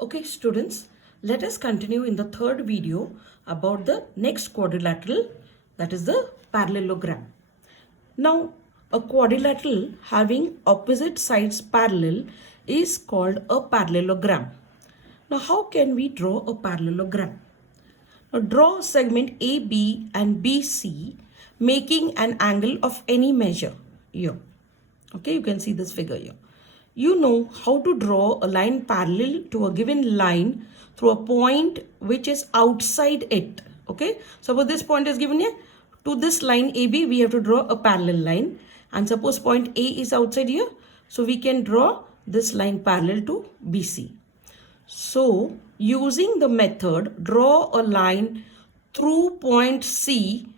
Okay students, let us continue in the third video about the next quadrilateral, that is the parallelogram. Now a quadrilateral having opposite sides parallel is called a parallelogram. Now how can we draw a parallelogram? Now draw a segment AB and BC making an angle of any measure here. Okay, you can see this figure here. You know how to draw a line parallel to a given line through a point which is outside it. Okay, suppose this point is given here. To this line AB, we have to draw a parallel line. And suppose point A is outside here. So we can draw this line parallel to BC. So using the method, draw a line through point C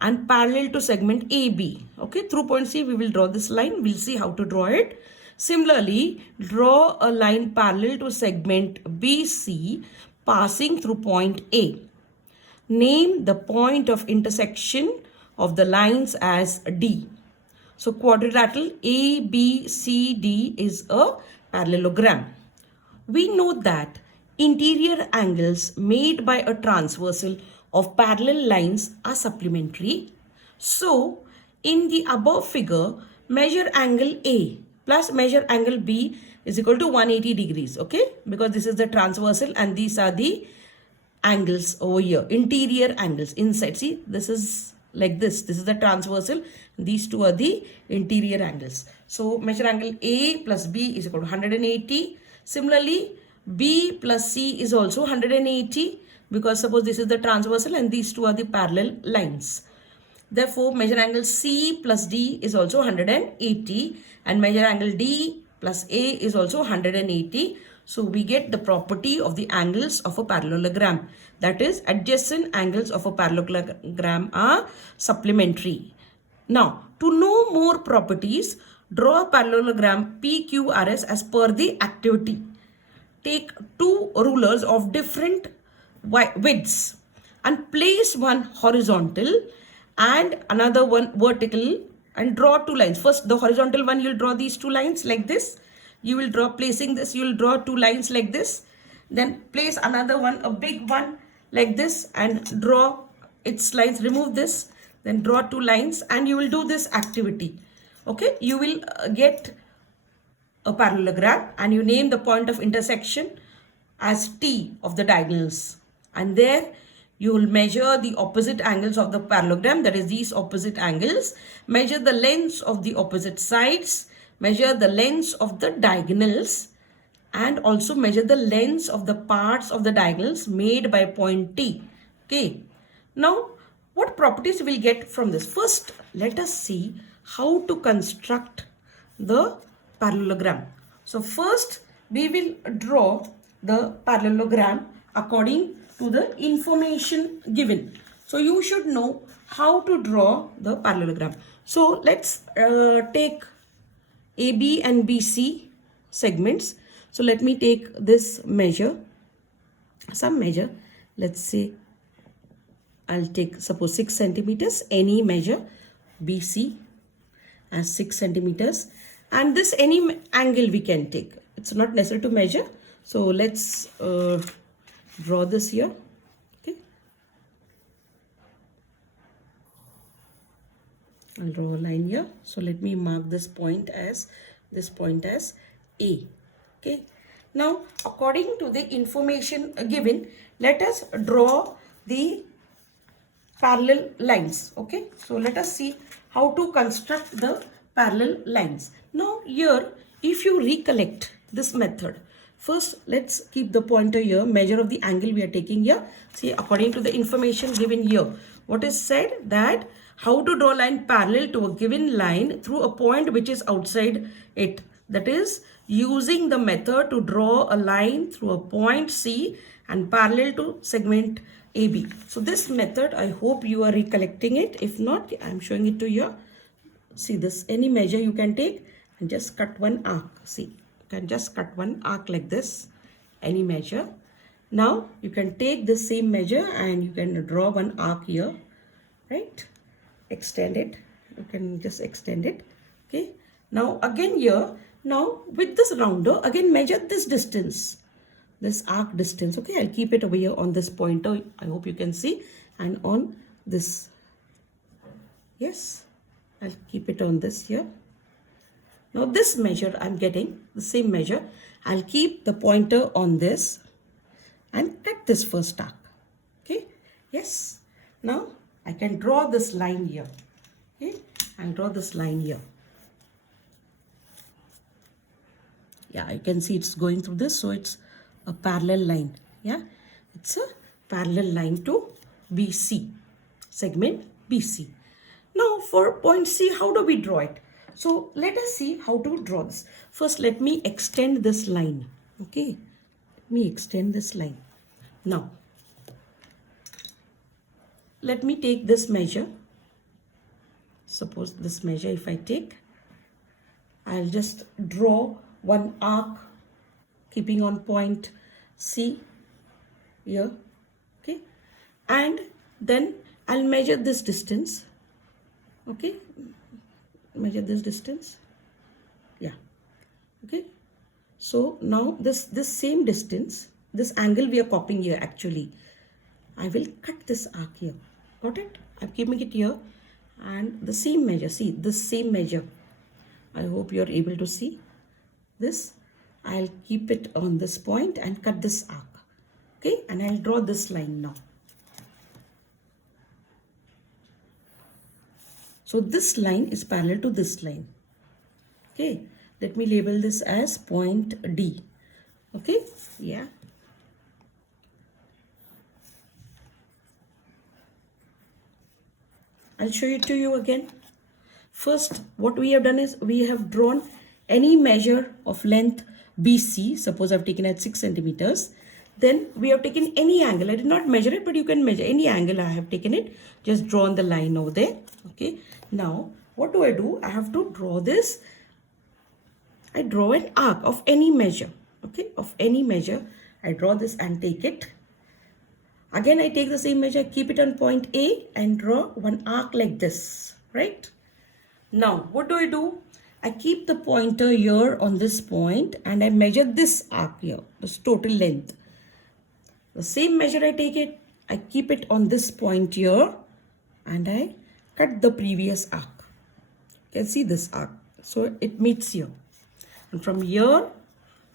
and parallel to segment AB. Okay, through point C, we will draw this line. We'll see how to draw it. Similarly, draw a line parallel to segment BC passing through point A. Name the point of intersection of the lines as D. So quadrilateral ABCD is a parallelogram. We know that interior angles made by a transversal of parallel lines are supplementary. So in the above figure, measure angle A plus measure angle B is equal to 180 degrees. Okay, because this is the transversal and these are the angles over here, interior angles inside. See, this is like this is the transversal, these two are the interior angles. So measure angle A plus B is equal to 180. Similarly, B plus C is also 180 because suppose this is the transversal and these two are the parallel lines. Therefore, measure angle C plus D is also 180 and measure angle D plus A is also 180. So we get the property of the angles of a parallelogram. That is, adjacent angles of a parallelogram are supplementary. Now, to know more properties, draw a parallelogram PQRS as per the activity. Take two rulers of different widths and place one horizontal and another one vertical and draw two lines. First, the horizontal one, you'll draw these two lines like this. You will draw, placing this, you will draw two lines like this. Then place another one, a big one like this and draw its lines. Remove this, then draw two lines and you will do this activity. Okay, you will get a parallelogram and you name the point of intersection as T of the diagonals. And there you will measure the opposite angles of the parallelogram, that is these opposite angles. Measure the lengths of the opposite sides. Measure the lengths of the diagonals and also measure the lengths of the parts of the diagonals made by point T. Okay. Now, what properties we'll get from this? First, let us see how to construct the parallelogram. So first, we will draw the parallelogram according to the information given. So you should know how to draw the parallelogram. So let's take AB and BC segments. So let me take this measure, some measure. Let's say I'll take suppose 6 centimeters, any measure BC as 6 centimeters. And this any angle we can take. It's not necessary to measure. So let's draw this here. Okay. I'll draw a line here. So let me mark this point as A. Okay. Now, according to the information given, let us draw the parallel lines. Okay. So let us see how to construct the parallel lines. Now here, if you recollect this method, first let's keep the pointer here, measure of the angle we are taking here. See, according to the information given here, what is said that how to draw a line parallel to a given line through a point which is outside it. That is, using the method to draw a line through a point C and parallel to segment AB. So this method, I hope you are recollecting it. If not, I'm showing it to you. See this, any measure you can take and just cut one arc. See, you can just cut one arc like this, any measure. Now you can take the same measure and you can draw one arc here, right? Extend it. You can just extend it. Okay. Now again here, now with this rounder, again measure this distance. this arc distance. Okay, I'll keep it over here on this pointer. I hope you can see. And on this, yes, I'll keep it on this here. Now this measure I'm getting, the same measure. I'll keep the pointer on this and cut this first arc. Okay, yes. Now I can draw this line here. Okay, I'll draw this line here. Yeah, I can see it's going through this, so it's a parallel line. Yeah, it's a parallel line to BC, segment BC. Now for point C, how do we draw it? So let us see how to draw this. First, let me extend this line. Okay, let me extend this line. Now, let me take this measure. Suppose this measure, if I take, I'll just draw one arc keeping on point C here. Okay, and then I'll measure this distance. Okay, measure this distance. Yeah. Okay, so now this same distance, this angle we are copying here, actually I will cut this arc here. Got it? I'm keeping it here, and the same measure, see this same measure, I hope you're able to see this. I'll keep it on this point and cut this arc. Okay, and I'll draw this line now. So this line is parallel to this line. Okay, let me label this as point D. Okay, yeah. I'll show it to you again. First, what we have done is we have drawn any measure of length BC. Suppose I've taken at 6 centimeters. Then we have taken any angle. I did not measure it, but you can measure any angle. I have taken it. Just drawn the line over there. Okay. Now, what do? I have to draw this. I draw an arc of any measure. Okay. Of any measure. I draw this and take it. Again, I take the same measure, keep it on point A and draw one arc like this, right? Now, what do? I keep the pointer here on this point and I measure this arc here, this total length. The same measure I take it, I keep it on this point here and I cut the previous arc. You can see this arc. So it meets here. And from here,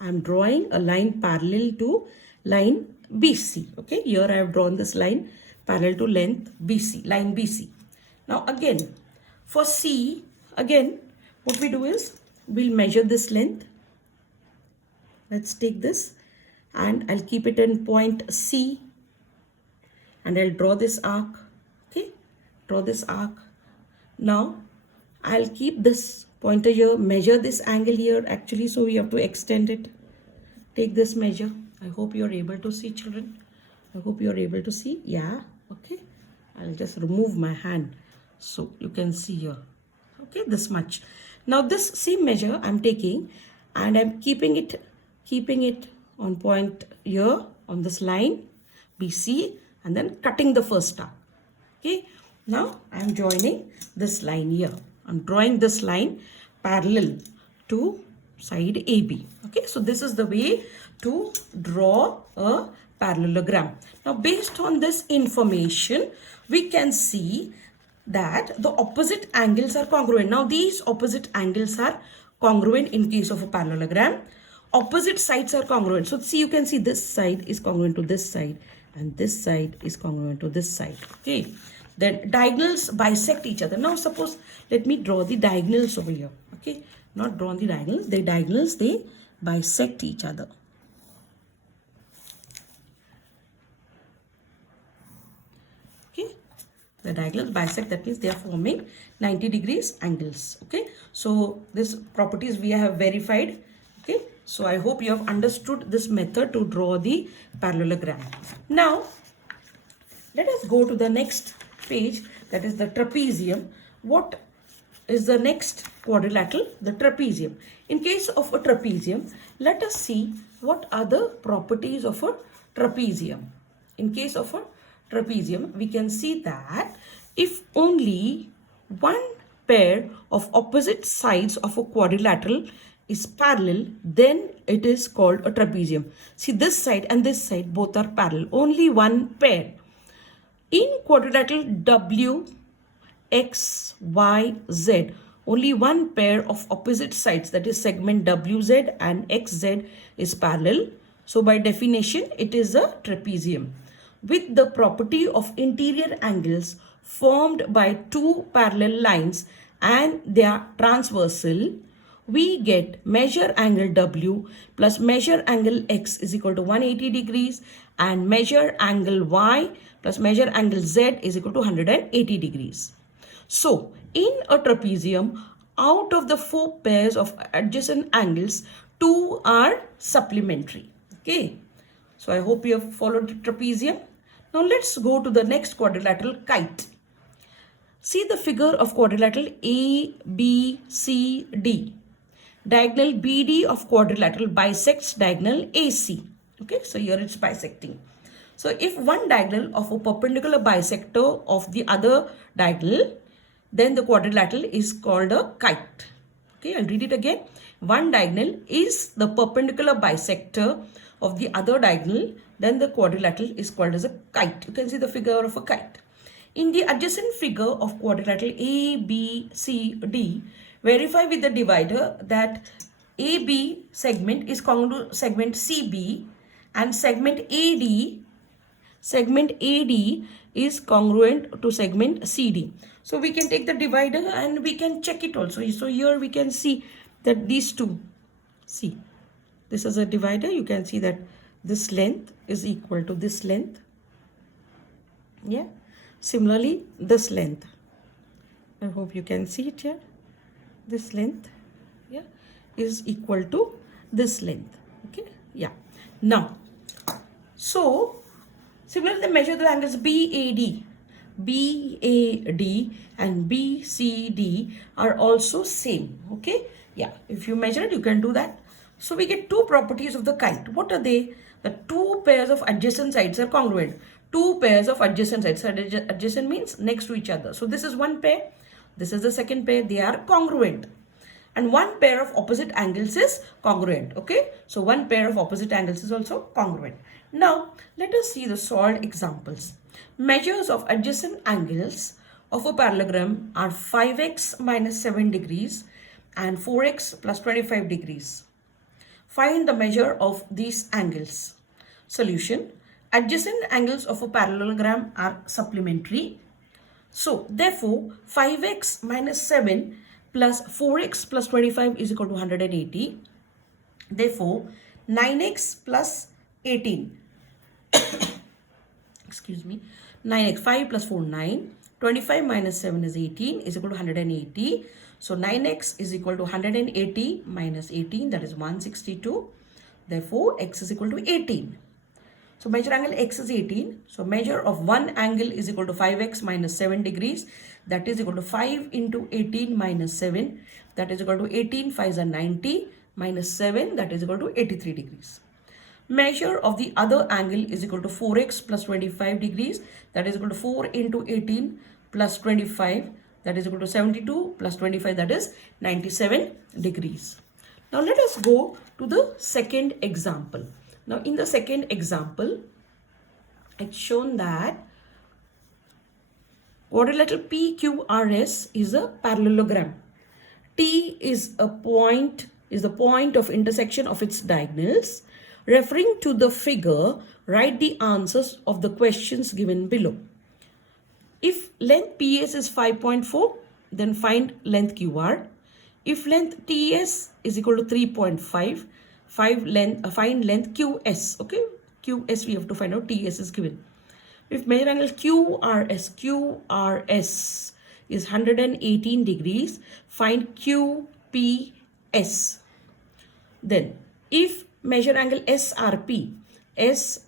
I am drawing a line parallel to line BC. Okay, here I have drawn this line parallel to length BC, line BC. Now again, for C, again, what we do is we'll measure this length. Let's take this and I'll keep it in point C and I'll draw this arc. Okay, draw this arc. Now I'll keep this pointer here, measure this angle here actually, so we have to extend it. Take this measure. I hope you're able to see, children. I hope you're able to see. Yeah, okay. I'll just remove my hand so you can see here. Okay, this much. Now this same measure I'm taking and I'm keeping it on point here on this line BC and then cutting the first arc. Okay, now I'm joining this line here. I'm drawing this line parallel to side AB. Okay, so this is the way to draw a parallelogram. Now based on this information, we can see that the opposite angles are congruent. Now these opposite angles are congruent in case of a parallelogram. Opposite sides are congruent. So see, you can see this side is congruent to this side and this side is congruent to this side. Okay, then diagonals bisect each other. Now suppose, let me draw the diagonals over here. Okay, not drawn the diagonals, they bisect each other. Okay, the diagonals bisect, that means they are forming 90 degrees angles. Okay, so this properties we have verified. Okay, so I hope you have understood this method to draw the parallelogram. Now let us go to the next page, that is the trapezium. What is the next quadrilateral? The trapezium. In case of a trapezium, let us see what are the properties of a trapezium. In case of a trapezium, we can see that if only one pair of opposite sides of a quadrilateral is parallel, then it is called a trapezium. See, this side and this side both are parallel, only one pair. In quadrilateral W, X, Y, Z, only one pair of opposite sides, that is segment WZ and XZ, is parallel. So by definition, it is a trapezium with the property of interior angles formed by two parallel lines and they are transversal. We get measure angle W plus measure angle X is equal to 180 degrees and measure angle Y plus measure angle Z is equal to 180 degrees. So in a trapezium, out of the four pairs of adjacent angles, two are supplementary. Okay. So I hope you have followed the trapezium. Now let's go to the next quadrilateral, kite. See the figure of quadrilateral A, B, C, D. Diagonal BD of quadrilateral bisects diagonal AC. Okay, so here it's bisecting. So if one diagonal of a perpendicular bisector of the other diagonal, then the quadrilateral is called a kite. Okay, I'll read it again. One diagonal is the perpendicular bisector of the other diagonal, then the quadrilateral is called as a kite. You can see the figure of a kite. In the adjacent figure of quadrilateral A, B, C, D, verify with the divider that AB segment is congruent to segment CB and segment AD is congruent to segment CD. So we can take the divider and we can check it also. So here we can see that these two, see, this is a divider. You can see that this length is equal to this length. Yeah. Similarly, this length. I hope you can see it here. This length, yeah, is equal to this length. Okay. Yeah. Now, so similarly, measure the angles BAD and BCD are also same. Okay. Yeah. If you measure it, you can do that. So we get two properties of the kite. What are they? The two pairs of adjacent sides are congruent. Two pairs of adjacent sides. Adjacent means next to each other. So this is one pair. This is the second pair. They are congruent. And one pair of opposite angles is congruent. Okay. So one pair of opposite angles is also congruent. Now let us see the solved examples. Measures of adjacent angles of a parallelogram are 5x minus 7 degrees and 4x plus 25 degrees. Find the measure of these angles. Solution. Adjacent angles of a parallelogram are supplementary. So therefore 5x minus 7 plus 4x plus 25 is equal to 180. Therefore 9x plus 18. Excuse me. 9x, 5 plus 4, 9. 25 minus 7 is 18 is equal to 180. So 9x is equal to 180 minus 18, that is 162. Therefore x is equal to 18. So measure angle x is 18. So measure of one angle is equal to 5x minus 7 degrees. That is equal to 5 into 18 minus 7. That is equal to 18, 5s are 90 minus 7. That is equal to 83 degrees. Measure of the other angle is equal to 4x plus 25 degrees. That is equal to 4 into 18 plus 25. That is equal to 72 plus 25. That is 97 degrees. Now let us go to the second example. Now in the second example, it's shown that quadrilateral PQRS is a parallelogram. T is the point of intersection of its diagonals. Referring to the figure, write the answers of the questions given below. If length PS is 5.4, then find length QR. If length TS is equal to 3.5, find length QS. Okay, QS we have to find out, TS is given. If measure angle QRS is 118 degrees, find QPS. Then if measure angle SRP is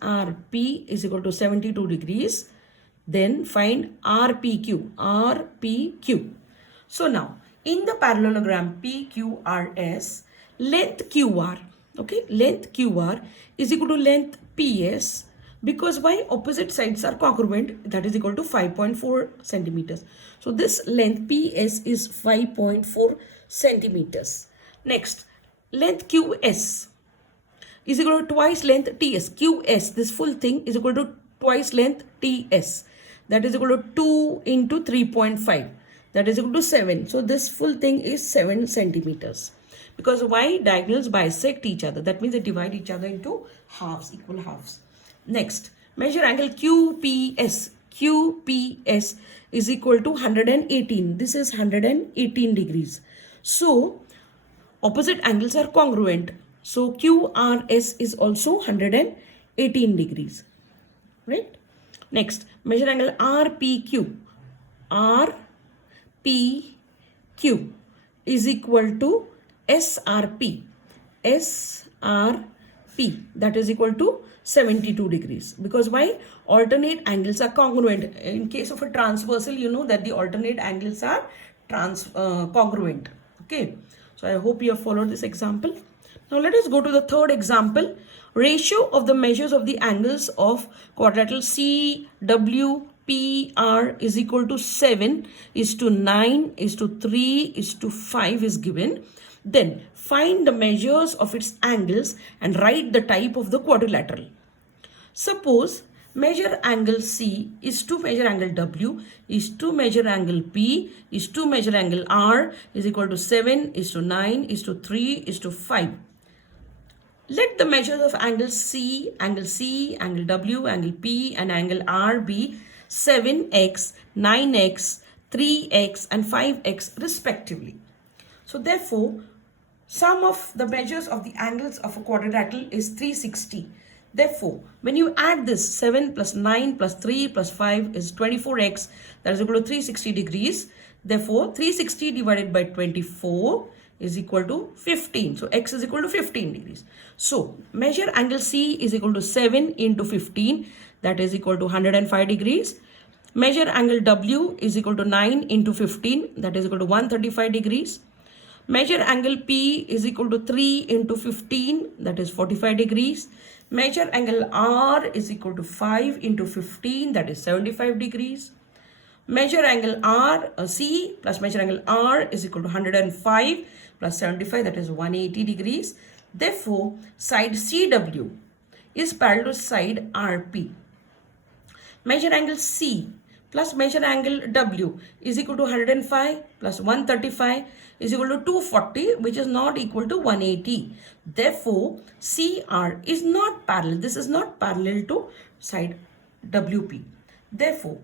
equal to 72 degrees, then find RPQ. So now in the parallelogram PQRS, length QR, okay, length QR is equal to length PS, because why? Opposite sides are congruent, that is equal to 5.4 centimeters. So this length PS is 5.4 centimeters. Next, length QS is equal to twice length TS. QS, this full thing, is equal to twice length TS. That is equal to 2 into 3.5. That is equal to 7. So this full thing is 7 centimeters. Because why? Diagonals bisect each other. That means they divide each other into halves, equal halves. Next, measure angle QPS. QPS is equal to 118. This is 118 degrees. So opposite angles are congruent. So QRS is also 118 degrees. Right? Next, measure angle RPQ. RPQ is equal to SRP. SRP, that is equal to 72 degrees. Because why? Alternate angles are congruent. In case of a transversal, you know that the alternate angles are congruent. Okay. So I hope you have followed this example. Now let us go to the third example. Ratio of the measures of the angles of quadrilateral CWPR is equal to 7 is to 9 is to 3 is to 5 is given. Then find the measures of its angles and write the type of the quadrilateral. Suppose measure angle C is to measure angle W is to measure angle P is to measure angle R is equal to 7 is to 9 is to 3 is to 5. Let the measures of angle C, angle W, angle P and angle R be 7x, 9x, 3x and 5x respectively. So therefore, sum of the measures of the angles of a quadrilateral is 360. Therefore, when you add this 7 plus 9 plus 3 plus 5 is 24x, that is equal to 360 degrees. Therefore, 360 divided by 24 is equal to 15. So, x is equal to 15 degrees. So, measure angle C is equal to 7 into 15, that is equal to 105 degrees. Measure angle W is equal to 9 into 15, that is equal to 135 degrees. Measure angle P is equal to 3 into 15, that is 45 degrees. Measure angle R is equal to 5 into 15, that is 75 degrees. Measure angle C plus measure angle R is equal to 105 plus 75, that is 180 degrees. Therefore, side CW is parallel to side RP. Measure angle C plus measure angle W is equal to 105 plus 135 is equal to 240, which is not equal to 180. Therefore, CR is not parallel. This is not parallel to side WP. Therefore,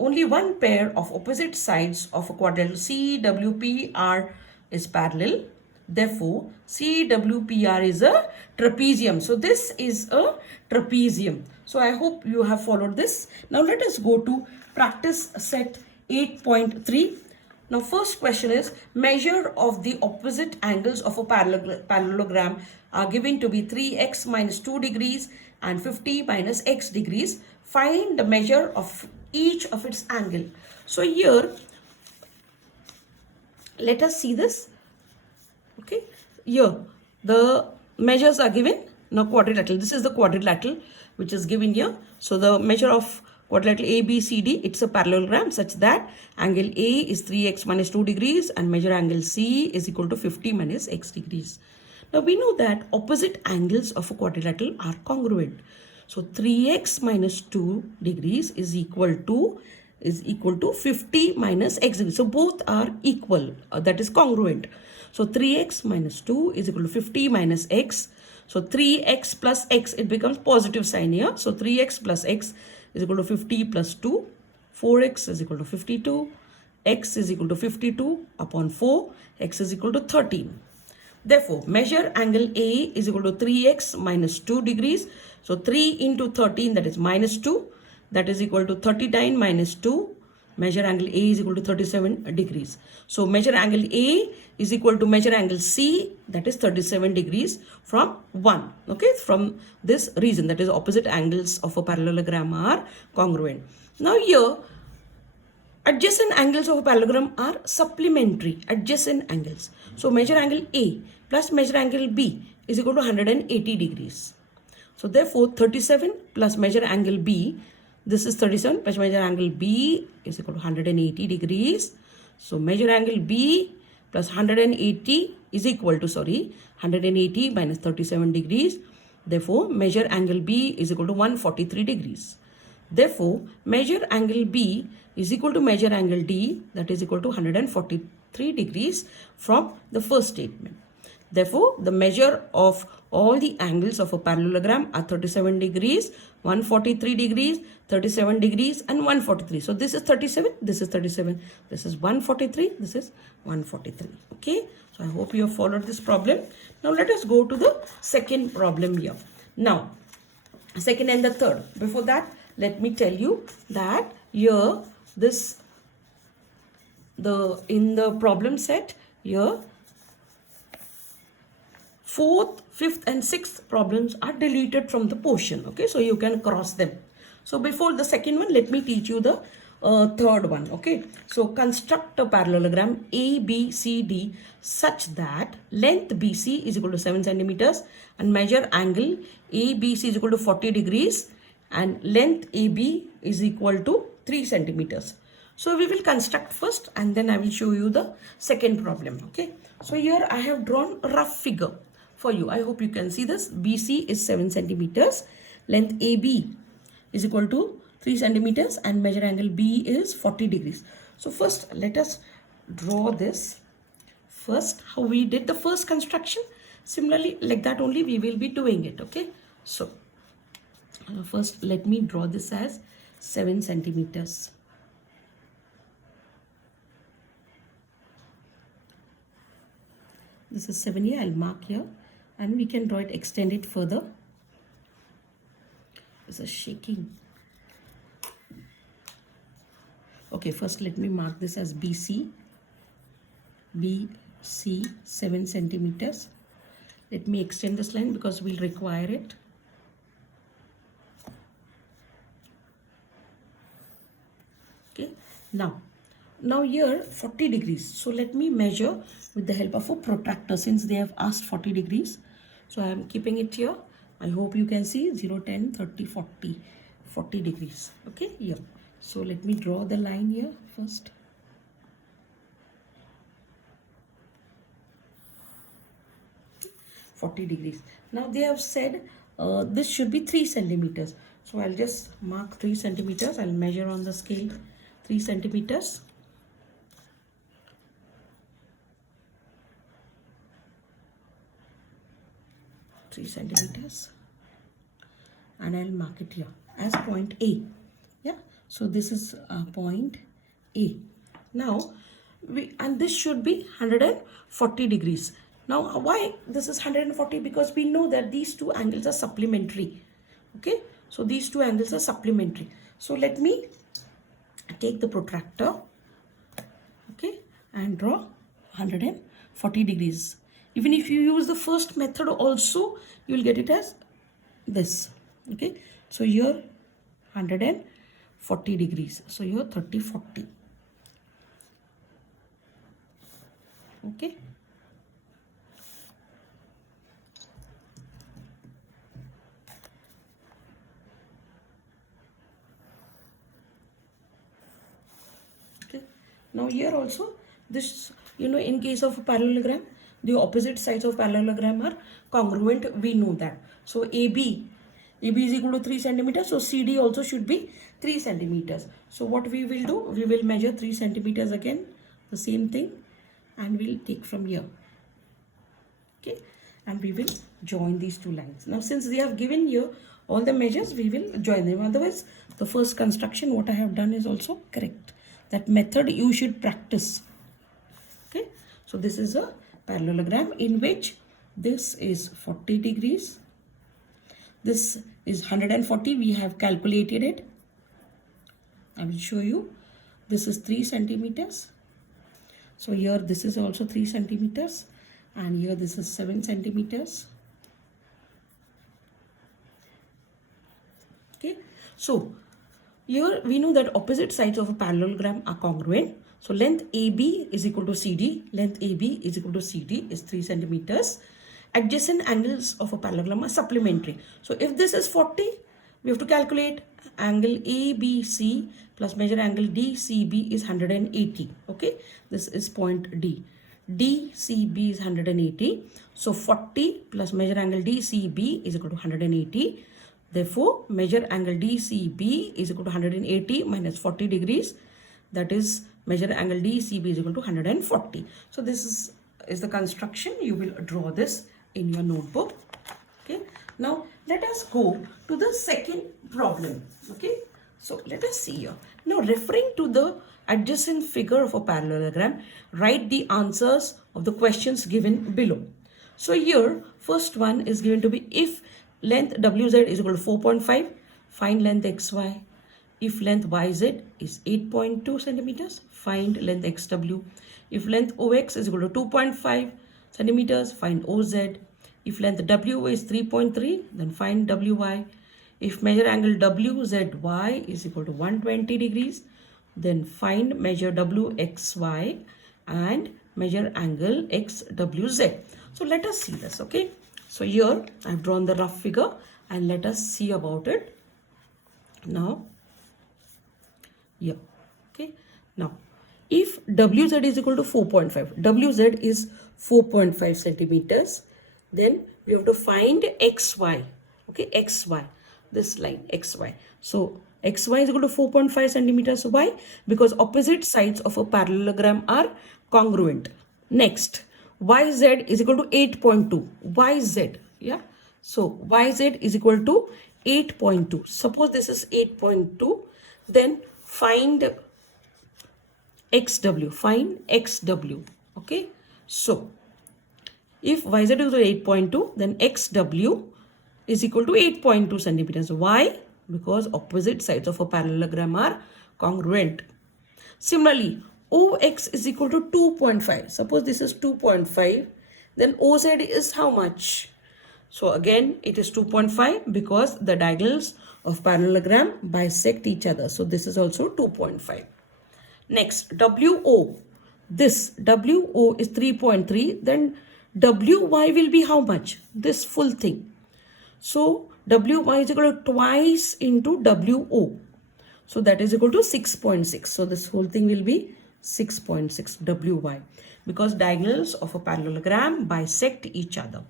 only one pair of opposite sides of a quadrilateral CWPR is parallel. Therefore, CWPR is a trapezium. So, this is a trapezium. So, I hope you have followed this. Now, let us go to practice set 8.3. Now, first question is, measure of the opposite angles of a parallelogram are given to be 3x minus 2 degrees and 50 minus x degrees. Find the measure of each of its angle. So, here, let us see this. Okay, here the measures are given. Now quadrilateral, this is the quadrilateral which is given here. So the measure of quadrilateral ABCD, it's a parallelogram such that angle A is 3x minus 2 degrees and measure angle C is equal to 50 minus x degrees. Now we know that opposite angles of a quadrilateral are congruent. So 3x minus 2 degrees is equal to 50 minus x degrees. So both are equal, that is congruent. So 3x minus 2 is equal to 50 minus x. So 3x plus x, it becomes positive sign here. So 3x plus x is equal to 50 plus 2. 4x is equal to 52. X is equal to 52 upon 4. X is equal to 13. Therefore, measure angle A is equal to 3x minus 2 degrees. So 3 into 13, that is minus 2. That is equal to 39 minus 2. Measure angle A is equal to 37 degrees. So measure angle A is equal to measure angle C, that is 37 degrees from 1. Okay, from this reason, that is opposite angles of a parallelogram are congruent. Now here, adjacent angles of a parallelogram are supplementary adjacent angles. So measure angle A plus measure angle B is equal to 180 degrees. So therefore 37 plus measure angle B, this is 37 plus measure angle B is equal to 180 degrees. So measure angle B plus 180 is equal to, 180 minus 37 degrees. Therefore, measure angle B is equal to 143 degrees. Therefore, measure angle B is equal to measure angle D, that is equal to 143 degrees from the first statement. Therefore, the measure of all the angles of a parallelogram are 37 degrees, 143 degrees, 37 degrees and 143. So this is 37, this is 37, this is 143, this is 143. Okay, so I hope you have followed this problem. Now let us go to the second problem here. Now, second and the third. Before that, let me tell you that here in the problem set here, fourth, fifth and sixth problems are deleted from the portion. Okay, so you can cross them. So before the second one, let me teach you the third one. Okay, so construct a parallelogram ABCD such that length BC is equal to 7 centimeters and measure angle ABC is equal to 40 degrees and length AB is equal to 3 centimeters. So we will construct first and then I will show you the second problem. Okay, so here I have drawn a rough figure for you. I hope you can see this. BC is 7 centimeters, length AB is equal to 3 centimeters and measure angle B is 40 degrees. So first let us draw this. First, how we did the first construction, similarly like that only we will be doing it. Okay, so first let me draw this as 7 centimeters. This is 7 here, I'll mark here and we can draw it, extend it further. This is shaking. Okay, first let me mark this as BC. BC 7 centimeters. Let me extend this line because we'll require it. Okay, now here 40 degrees. So let me measure with the help of a protractor since they have asked 40 degrees. So I am keeping it here. I hope you can see 0, 10, 30, 40, 40 degrees. Okay, here. So let me draw the line here first. Okay, 40 degrees. Now they have said this should be 3 centimeters. So I'll just mark 3 centimeters. I'll measure on the scale 3 centimeters. And I'll mark it here as point A. Yeah, so this is point A. Now and this should be 140 degrees. Now why this is 140? Because we know that these two angles are supplementary. Okay, so these two angles are supplementary. So let me take the protractor, okay, and draw 140 degrees. Even if you use the first method also, you will get it as this. Okay, so here 140 degrees. So here 30, 40. Okay. Okay. Now here also this, in case of a parallelogram, the opposite sides of parallelogram are congruent. We know that. So AB is equal to 3 centimeters. So CD also should be 3 centimeters. So what we will do, we will measure 3 centimeters again, the same thing, and we'll take from here. Okay, and we will join these two lines. Now since they have given here all the measures, we will join them. Otherwise, the first construction what I have done is also correct. That method you should practice. Okay, so this is a parallelogram in which this is 40 degrees. This is 140. We have calculated it. I will show you. This is 3 centimeters. So here this is also 3 centimeters. And here this is 7 centimeters. Okay. So here we know that opposite sides of a parallelogram are congruent. So length AB is equal to CD. Length AB is equal to CD is 3 centimeters. Adjacent angles of a parallelogram are supplementary. So if this is 40, we have to calculate angle ABC plus measure angle DCB is 180. Okay, this is point D. DCB is 180. So 40 plus measure angle DCB is equal to 180. Therefore, measure angle DCB is equal to 180 minus 40 degrees. That is, measure angle DCB is equal to 140. So this is the construction. You will draw this in your notebook. Okay. Now let us go to the second problem. Okay. So let us see here. Now, referring to the adjacent figure of a parallelogram, write the answers of the questions given below. So here, first one is given to be, if length WZ is equal to 4.5, find length XY. If length YZ is 8.2 centimeters, find length XW. If length OX is equal to 2.5 centimeters, find OZ. If length W is 3.3, then find WY. If measure angle WZY is equal to 120 degrees, then find measure WXY and measure angle XWZ. So let us see this, okay? So here I've drawn the rough figure and let us see about it. Now, here, okay? Now, if WZ is equal to 4.5, WZ is 4.5 centimeters, then we have to find XY, okay? XY. This line XY. So XY is equal to 4.5 centimeters. Why? Because opposite sides of a parallelogram are congruent. Next, YZ is equal to 8.2. YZ, yeah. So YZ is equal to 8.2. Suppose this is 8.2. Then find XW. Find XW. Okay. So if YZ is equal to 8.2, then XW is equal to 8.2 centimeters. Why? Because opposite sides of a parallelogram are congruent. Similarly, OX is equal to 2.5. Suppose this is 2.5, then OZ is how much? So again, it is 2.5 because the diagonals of parallelogram bisect each other. So this is also 2.5. Next, WO. This WO is 3.3. Then WY will be how much? This full thing. So WY is equal to twice into WO. So that is equal to 6.6. So this whole thing will be 6.6 WY because diagonals of a parallelogram bisect each other.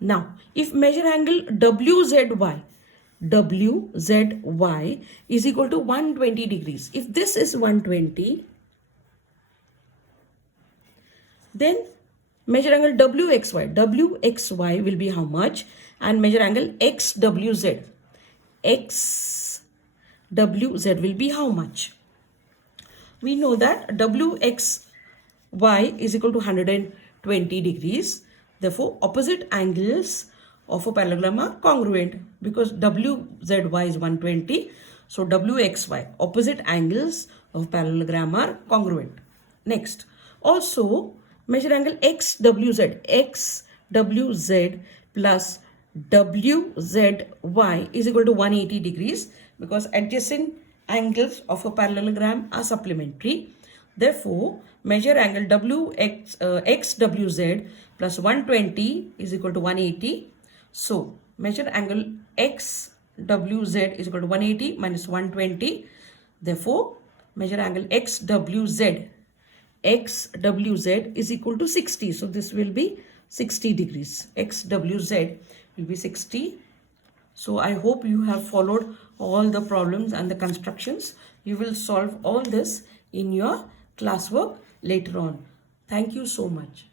Now, if measure angle WZY is equal to 120 degrees. If this is 120, then measure angle WXY will be how much? And measure angle XWZ will be how much? We know that WXY is equal to 120 degrees. Therefore, opposite angles of a parallelogram are congruent because WZY is 120. So WXY, opposite angles of parallelogram are congruent. Next, also measure angle XWZ plus WZY is equal to 180 degrees because adjacent angles of a parallelogram are supplementary. Therefore, measure angle XWZ plus 120 is equal to 180. So, measure angle XWZ is equal to 180 minus 120. Therefore, measure angle XWZ is equal to 60. So, this will be 60 degrees. XWZ will be 60. So, I hope you have followed all the problems and the constructions. You will solve all this in your classwork later on. Thank you so much.